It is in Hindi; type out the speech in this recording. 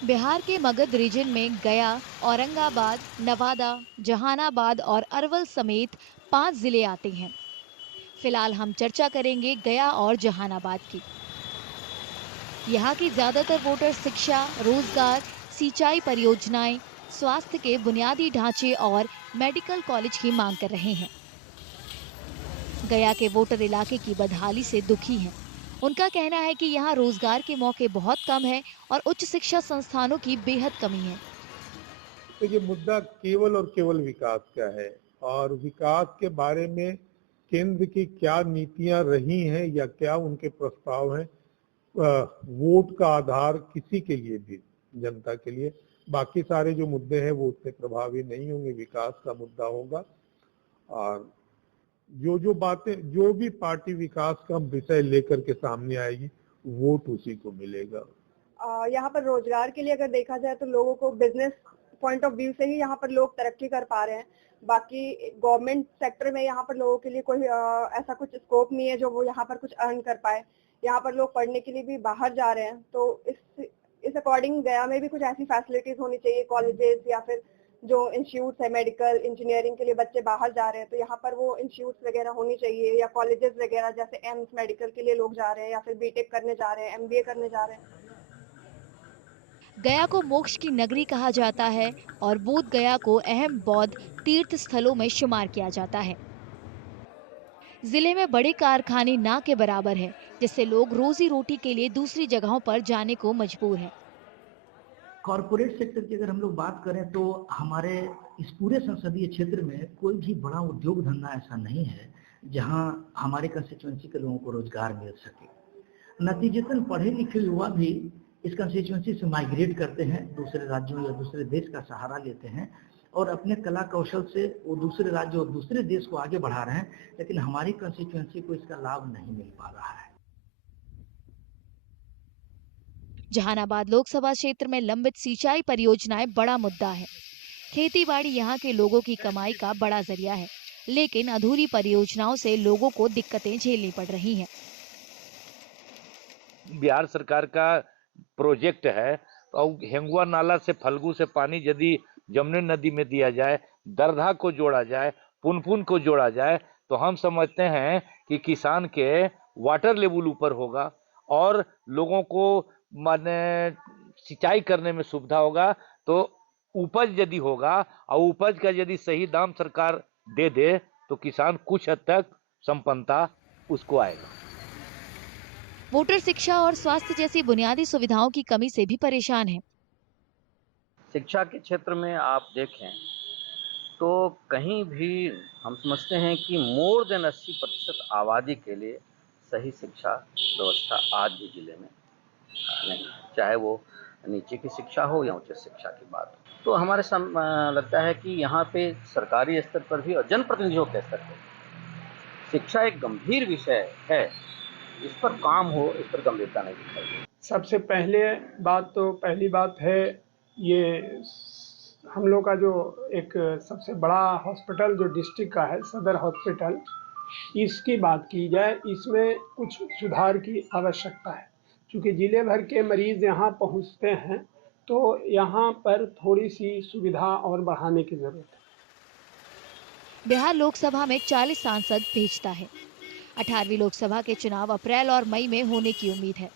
बिहार के मगध रीजन में गया, औरंगाबाद, नवादा, जहानाबाद और अरवल समेत 5 जिले आते हैं। फिलहाल हम चर्चा करेंगे गया और जहानाबाद की। यहाँ की ज्यादातर वोटर शिक्षा, रोजगार, सिंचाई परियोजनाएं, स्वास्थ्य के बुनियादी ढांचे और मेडिकल कॉलेज की मांग कर रहे हैं। गया के वोटर इलाके की बदहाली से दुखी हैं। उनका कहना है कि यहाँ रोजगार के मौके बहुत कम है और उच्च शिक्षा संस्थानों की बेहद कमी है। देखिए, मुद्दा केवल और केवल विकास का है और विकास के बारे में केंद्र की क्या नीतियां रही हैं या क्या उनके प्रस्ताव हैं, वोट का आधार किसी के लिए भी, जनता के लिए, बाकी सारे जो मुद्दे हैं वो उतने प्रभावी नहीं होंगे। विकास का मुद्दा होगा और जो बातें, जो भी पार्टी विकास का विषय लेकर के सामने आएगी, वोट उसी को मिलेगा। यहाँ पर रोजगार के लिए अगर देखा जाए तो लोगों को बिजनेस पॉइंट ऑफ व्यू से ही यहाँ पर लोग तरक्की कर पा रहे हैं। बाकी गवर्नमेंट सेक्टर में यहाँ पर लोगों के लिए कोई ऐसा कुछ स्कोप नहीं है जो वो यहाँ पर कुछ अर्न कर पाए। यहाँ पर लोग पढ़ने के लिए भी बाहर जा रहे हैं, तो इस अकॉर्डिंग गया में भी कुछ ऐसी फैसिलिटीज होनी चाहिए, कॉलेजेस या फिर जो इंस्टीट्यूट है मेडिकल इंजीनियरिंग के लिए बच्चे बाहर जा रहे हैं तो यहाँ पर वो इंस्टीट्यूट वगैरह होनी चाहिए, या कॉलेजेस वगैरह जैसे एम्स मेडिकल के लिए लोग जा रहे हैं या फिर बीटेक करने जा रहे हैं, एमबीए करने जा रहे हैं। गया को मोक्ष की नगरी कहा जाता है और बोध गया को अहम बौद्ध तीर्थ स्थलों में शुमार किया जाता है। जिले में बड़े कारखाने ना के बराबर है, जिससे लोग रोजी रोटी के लिए दूसरी जगहों पर जाने को मजबूर हैं। कॉरपोरेट सेक्टर की अगर हम लोग बात करें तो हमारे इस पूरे संसदीय क्षेत्र में कोई भी बड़ा उद्योग धंधा ऐसा नहीं है जहां हमारे कंस्टिट्यूएंसी के लोगों को रोजगार मिल सके। नतीजतन पढ़े लिखे युवा भी इस कंस्टिट्यूएंसी से माइग्रेट करते हैं, दूसरे राज्यों या दूसरे देश का सहारा लेते हैं और अपने कला कौशल से वो दूसरे राज्य और दूसरे देश को आगे बढ़ा रहे हैं, लेकिन हमारी कंस्टिट्यूएंसी को इसका लाभ नहीं मिल पा रहा है। जहानाबाद लोकसभा क्षेत्र में लंबित सिंचाई परियोजनाएं बड़ा मुद्दा है। खेती बाड़ी यहाँ के लोगों की कमाई का बड़ा जरिया है, लेकिन अधूरी परियोजनाओं से लोगों को दिक्कतें झेलनी पड़ रही हैं। बिहार सरकार का प्रोजेक्ट है और हेंगुआ नाला से फल्गु से पानी यदि जमुना नदी में दिया जाए, दरधा को जोड़ा जाए, पुनपुन को जोड़ा जाए, तो हम समझते हैं कि किसान के वाटर लेवल ऊपर होगा और लोगों को माने सिंचाई करने में सुविधा होगा। तो उपज यदि होगा और उपज का यदि सही दाम सरकार दे दे तो किसान कुछ हद तक संपन्नता उसको आएगा। वोटर शिक्षा और स्वास्थ्य जैसी बुनियादी सुविधाओं की कमी से भी परेशान हैं। शिक्षा के क्षेत्र में आप देखें तो कहीं भी हम समझते हैं कि मोर देन 80% आबादी के लिए सही शिक्षा व्यवस्था आज भी जिले में नहीं, चाहे वो नीचे की शिक्षा हो या उच्च शिक्षा की बात हो। तो हमारे लगता है कि यहाँ पे सरकारी स्तर पर भी और जनप्रतिनिधियों के स्तर पर शिक्षा एक गंभीर विषय है, इस पर काम हो, इस पर गंभीरता नहीं दिखाई दे। सबसे पहली बात है ये हम लोग का जो एक सबसे बड़ा हॉस्पिटल जो डिस्ट्रिक्ट का है सदर हॉस्पिटल, इसकी बात की जाए, इसमें कुछ सुधार की आवश्यकता है। क्योंकि जिले भर के मरीज यहाँ पहुँचते हैं तो यहाँ पर थोड़ी सी सुविधा और बढ़ाने की जरूरत है। बिहार लोकसभा में 40 सांसद भेजता है। 18वीं लोकसभा के चुनाव अप्रैल और मई में होने की उम्मीद है।